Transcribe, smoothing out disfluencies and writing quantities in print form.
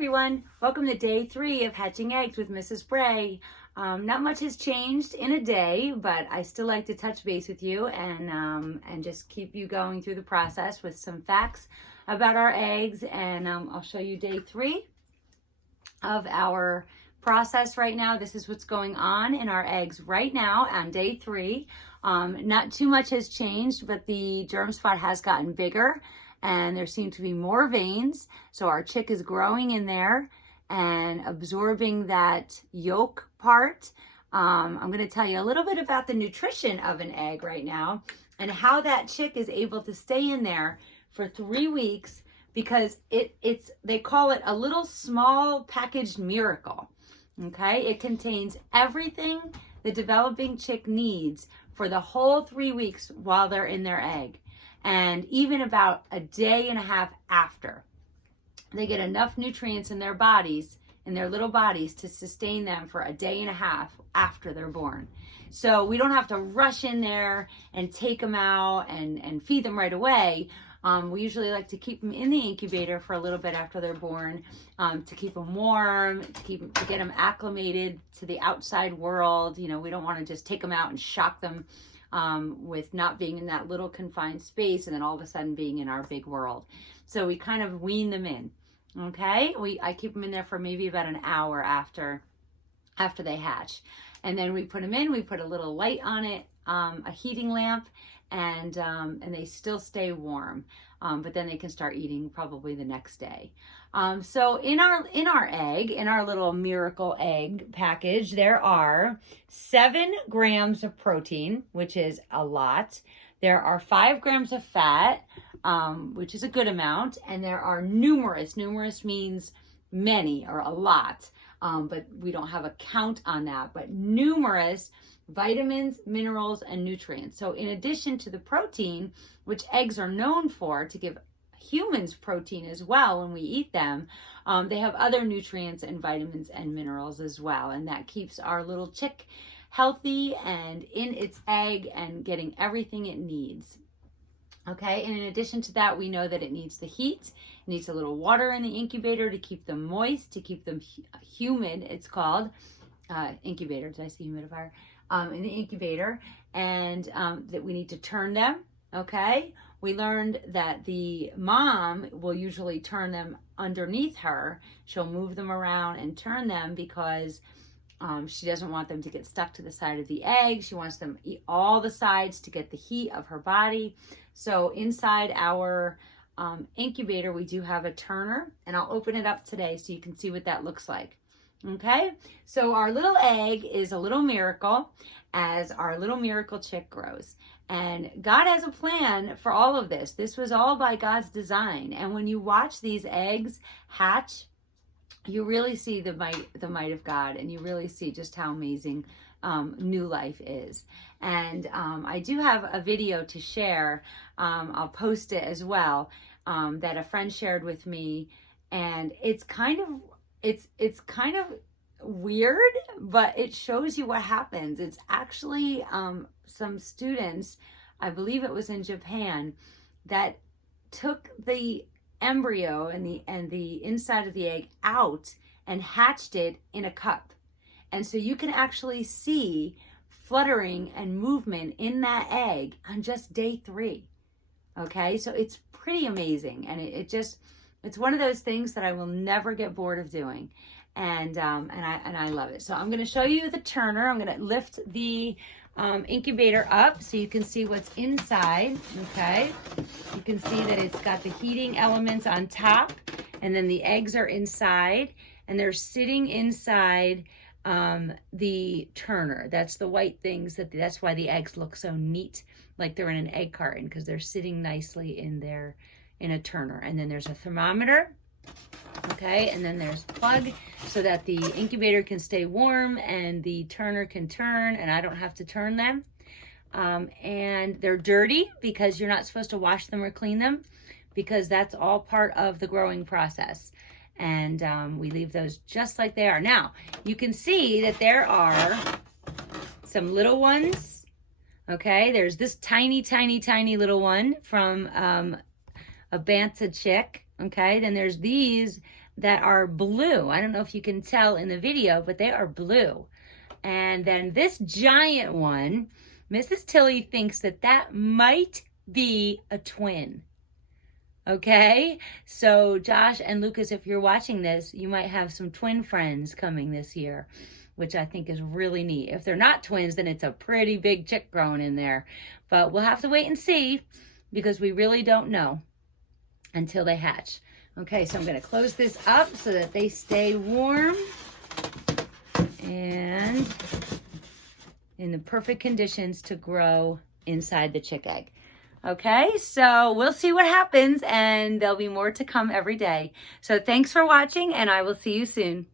everyone, welcome to day 3 of hatching eggs with Mrs. Bray. Not much has changed in a day, but I still like to touch base with you and just keep you going through the process with some facts about our eggs. And I'll show you day 3 of our process right now. This is what's going on in our eggs right now on day 3. Not too much has changed, but the germ spot has gotten bigger and there seem to be more veins. So our chick is growing in there and absorbing that yolk part. I'm going to tell you a little bit about the nutrition of an egg right now and how that chick is able to stay in there for 3 weeks, because they call it a little small packaged miracle. Okay, it contains everything the developing chick needs for the whole 3 weeks while they're in their egg, and even about a day and a half after. They get enough nutrients in their bodies, in their little bodies, to sustain them for a day and a half after they're born. So we don't have to rush in there and take them out and feed them right away. We usually like to keep them in the incubator for a little bit after they're born, to keep them warm, to get them acclimated to the outside world. You know, we don't want to just take them out and shock them with not being in that little confined space and then all of a sudden being in our big world. So we kind of wean them in. Okay, I keep them in there for maybe about an hour after they hatch, and then we put them in. We put a little light on it, a heating lamp, and they still stay warm, but then they can start eating probably the next day. So in our little miracle egg package, there are 7 grams of protein, which is a lot. There are 5 grams of fat, which is a good amount, and there are numerous means many or a lot, but we don't have a count on that, but numerous vitamins, minerals, and nutrients. So in addition to the protein, which eggs are known for, to give humans protein as well when we eat them, they have other nutrients and vitamins and minerals as well, and that keeps our little chick healthy and in its egg and getting everything it needs. Okay, and in addition to that, we know that it needs the heat. It needs a little water in the incubator to keep them moist, to keep them humid. It's called incubator. Did I say humidifier? In the incubator, and that we need to turn them. Okay, we learned that the mom will usually turn them underneath her. She'll move them around and turn them because she doesn't want them to get stuck to the side of the egg. She wants them to eat all the sides to get the heat of her body. So inside our incubator, we do have a turner, and I'll open it up today so you can see what that looks like. Okay, so our little egg is a little miracle as our little miracle chick grows. And God has a plan for all of this. This was all by God's design. And when you watch these eggs hatch, you really see the might of God, and you really see just how amazing new life is. And I do have a video to share. I'll post it as well, that a friend shared with me, and it's kind of weird, but it shows you what happens. It's actually some students, I believe it was in Japan, that took the embryo and the inside of the egg out and hatched it in a cup. And so you can actually see fluttering and movement in that egg on just day 3. Okay, so it's pretty amazing, and it's one of those things that I will never get bored of doing, and I love it. So I'm going to show you the turner. I'm going to lift the incubator up so you can see what's inside. Okay, you can see that it's got the heating elements on top, and then the eggs are inside, and they're sitting inside the turner. That's the white things, that's why the eggs look so neat, like they're in an egg carton, because they're sitting nicely in a turner. And then there's a thermometer, okay, and then there's a plug so that the incubator can stay warm and the turner can turn, and I don't have to turn them. And they're dirty because you're not supposed to wash them or clean them, because that's all part of the growing process. And we leave those just like they are. Now, you can see that there are some little ones. Okay, there's this tiny little one from a bantha chick. Okay, then there's these that are blue. I don't know if you can tell in the video, but they are blue. And then this giant one, Mrs. Tilly thinks that that might be a twin. Okay, so Josh and Lucas, if you're watching this, you might have some twin friends coming this year, which I think is really neat. If they're not twins, then it's a pretty big chick growing in there. But we'll have to wait and see, because we really don't know until they hatch. Okay, so I'm going to close this up so that they stay warm and in the perfect conditions to grow inside the chick egg. Okay, so we'll see what happens, and there'll be more to come every day. So thanks for watching, and I will see you soon.